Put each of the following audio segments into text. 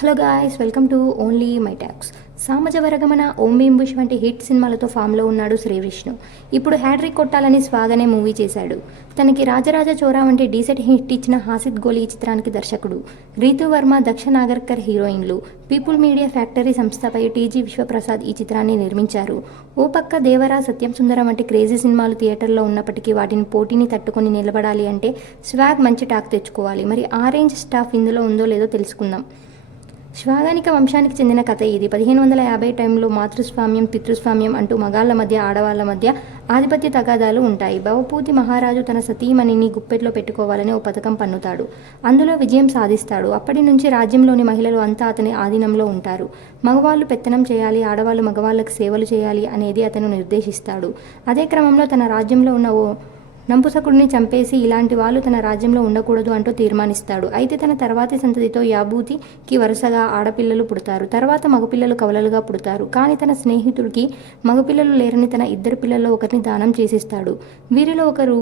Hello guys, welcome to only my talks. Samajavaragamana, Om Bheem Bush వంటి hit సినిమాలతో ఫామ్లో ఉన్నాడు శ్రీవిష్ణు. ఇప్పుడు హ్యాట్రిక్ కొట్టాలని స్వాగనే మూవీ చేశాడు. తనకి రాజరాజ చోరా వంటి డీసెంట్ హిట్ ఇచ్చిన హాసిద్ గోలి ఈ చిత్రానికి దర్శకుడు. రీతు వర్మ, దక్ష నాగర్కర్ హీరోయిన్లు. పీపుల్ మీడియా ఫ్యాక్టరీ సంస్థపై టీజీ విశ్వప్రసాద్ ఈ చిత్రాన్ని నిర్మించారు. ఓ పక్క దేవరా, సత్యం సుందరం వంటి క్రేజీ సినిమాలు థియేటర్లో ఉన్నప్పటికీ వాటిని పోటీని తట్టుకొని నిలబడాలి అంటే స్వాగ్ మంచి టాక్ తెచ్చుకోవాలి. మరి ఆ రేంజ్ స్టాఫ్ ఇందులో ఉందో లేదో తెలుసుకుందాం. శ్వాగానిక వంశానికి చెందిన కథ ఇది. 1550 టైంలో మాతృస్వామ్యం, పితృస్వామ్యం అంటూ మగాళ్ల మధ్య, ఆడవాళ్ల మధ్య ఆధిపత్య తగాదాలు ఉంటాయి. భవపూతి మహారాజు తన సతీమణిని గుప్పెట్లో పెట్టుకోవాలని ఓ పథకం పన్నుతాడు. అందులో విజయం సాధిస్తాడు. అప్పటి నుంచి రాజ్యంలోని మహిళలు అంతా అతని ఆధీనంలో ఉంటారు. మగవాళ్ళు పెత్తనం చేయాలి, ఆడవాళ్ళు మగవాళ్ళకి సేవలు చేయాలి అనేది అతను నిర్దేశిస్తాడు. అదే క్రమంలో తన రాజ్యంలో ఉన్న ఓ నంపుసకుడిని చంపేసి ఇలాంటి వాళ్ళు తన రాజ్యంలో ఉండకూడదు అంటూ తీర్మానిస్తాడు. అయితే తన తర్వాతి సంతతితో యాబూతికి వరుసగా ఆడపిల్లలు పుడతారు. తర్వాత మగపిల్లలు కవలలుగా పుడతారు. కానీ తన స్నేహితుడికి మగపిల్లలు లేరని తన ఇద్దరు పిల్లల్లో ఒకరిని దానం చేసిస్తాడు. వీరిలో ఒకరు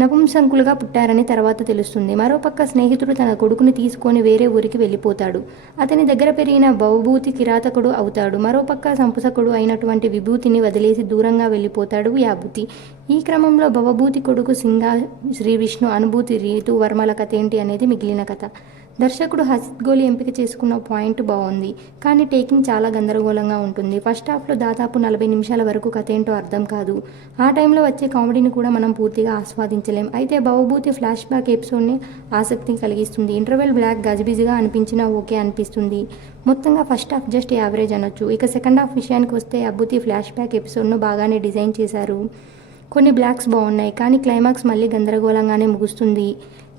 నపుంసకులుగా పుట్టారని తర్వాత తెలుస్తుంది. మరోపక్క స్నేహితుడు తన కొడుకుని తీసుకొని వేరే ఊరికి వెళ్ళిపోతాడు. అతని దగ్గర పెరిగిన భవభూతి కిరాతకుడు అవుతాడు. మరోపక్క సంపుసకుడు అయినటువంటి విభూతిని వదిలేసి దూరంగా వెళ్ళిపోతాడు యాబూతి. ఈ క్రమంలో భవభూతి కొడుకు సింగా, శ్రీవిష్ణు, అనుభూతి, రీతు వర్మల కథ ఏంటి అనేది మిగిలిన కథ. దర్శకుడు హాసిద్ గోలి ఎంపిక చేసుకున్న పాయింట్ బాగుంది, కానీ టేకింగ్ చాలా గందరగోళంగా ఉంటుంది. ఫస్ట్ హాఫ్లో దాదాపు 40 నిమిషాల వరకు కథ ఏంటో అర్థం కాదు. ఆ టైంలో వచ్చే కామెడీని కూడా మనం పూర్తిగా ఆస్వాదించలేం. అయితే భవభూతి ఫ్లాష్ బ్యాక్ ఎపిసోడ్ని ఆసక్తి కలిగిస్తుంది. ఇంటర్వెల్ బ్లాక్ గజిబిజిగా అనిపించినా ఓకే అనిపిస్తుంది. మొత్తంగా ఫస్ట్ హాఫ్ జస్ట్ యావరేజ్ అనొచ్చు. ఇక సెకండ్ హాఫ్ విషయానికి వస్తే అబ్బుతి ఫ్లాష్ బ్యాక్ ఎపిసోడ్ను బాగానే డిజైన్ చేశారు. కొన్ని బ్లాక్స్ బాగున్నాయి, కానీ క్లైమాక్స్ మళ్ళీ గందరగోళంగానే ముగుస్తుంది.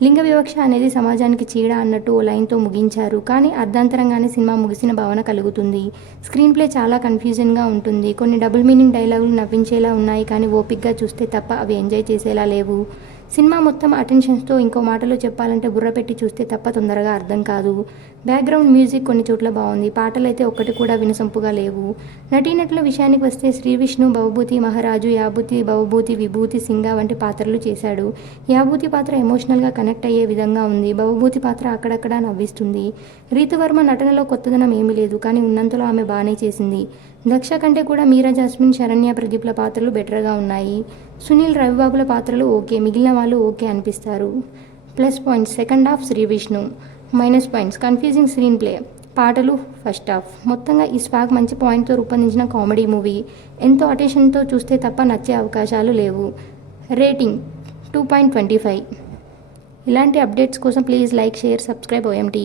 లింగ వివక్ష అనేది సమాజానికి చీడ అన్నట్టు ఓ లైన్తో ముగించారు, కానీ అర్ధాంతరంగానే సినిమా ముగిసిన భావన కలుగుతుంది. స్క్రీన్ ప్లే చాలా కన్ఫ్యూజన్గా ఉంటుంది. కొన్ని డబుల్ మీనింగ్ డైలాగులు నవ్వించేలా ఉన్నాయి, కానీ ఓపిక్గా చూస్తే తప్ప అవి ఎంజాయ్ చేసేలా లేవు. సినిమా మొత్తం అటెన్షన్స్తో, ఇంకో మాటలో చెప్పాలంటే బుర్ర పెట్టి చూస్తే తప్ప తొందరగా అర్థం కాదు. బ్యాక్గ్రౌండ్ మ్యూజిక్ కొన్ని చోట్ల బాగుంది, పాటలైతే ఒక్కటి కూడా వినసొంపుగా లేవు. నటీనటుల విషయానికి వస్తే శ్రీవిష్ణు భవభూతి మహారాజు, యాబూతి, భవభూతి, విభూతి, సింగా వంటి పాత్రలు చేశాడు. యాబూతి పాత్ర ఎమోషనల్గా కనెక్ట్ అయ్యే విధంగా ఉంది. భవభూతి పాత్ర అక్కడక్కడా నవ్విస్తుంది. రీతువర్మ నటనలో కొత్తదనం ఏమీ లేదు, కానీ ఉన్నంతలో ఆమె బాగానే చేసింది. దక్ష కంటే కూడా మీరా జాస్మిన్, శరణ్య, ప్రదీప్ల పాత్రలు బెటర్గా ఉన్నాయి. సునీల్, రవిబాబుల పాత్రలు ఓకే, మిగిలిన వాళ్ళు ఓకే అనిపిస్తారు. Plus points second half Sree Vishnu. Minus points confusing screenplay, పాటలు, ఫస్ట్ హాఫ్. మొత్తంగా ఈ స్వాగ్ మంచి పాయింట్తో రూపొందించిన కామెడీ మూవీ. ఎంతో అటెన్షన్తో చూస్తే తప్ప నచ్చే అవకాశాలు లేవు. రేటింగ్ 2.25. ఇలాంటి అప్డేట్స్ కోసం please like, share, subscribe OMT.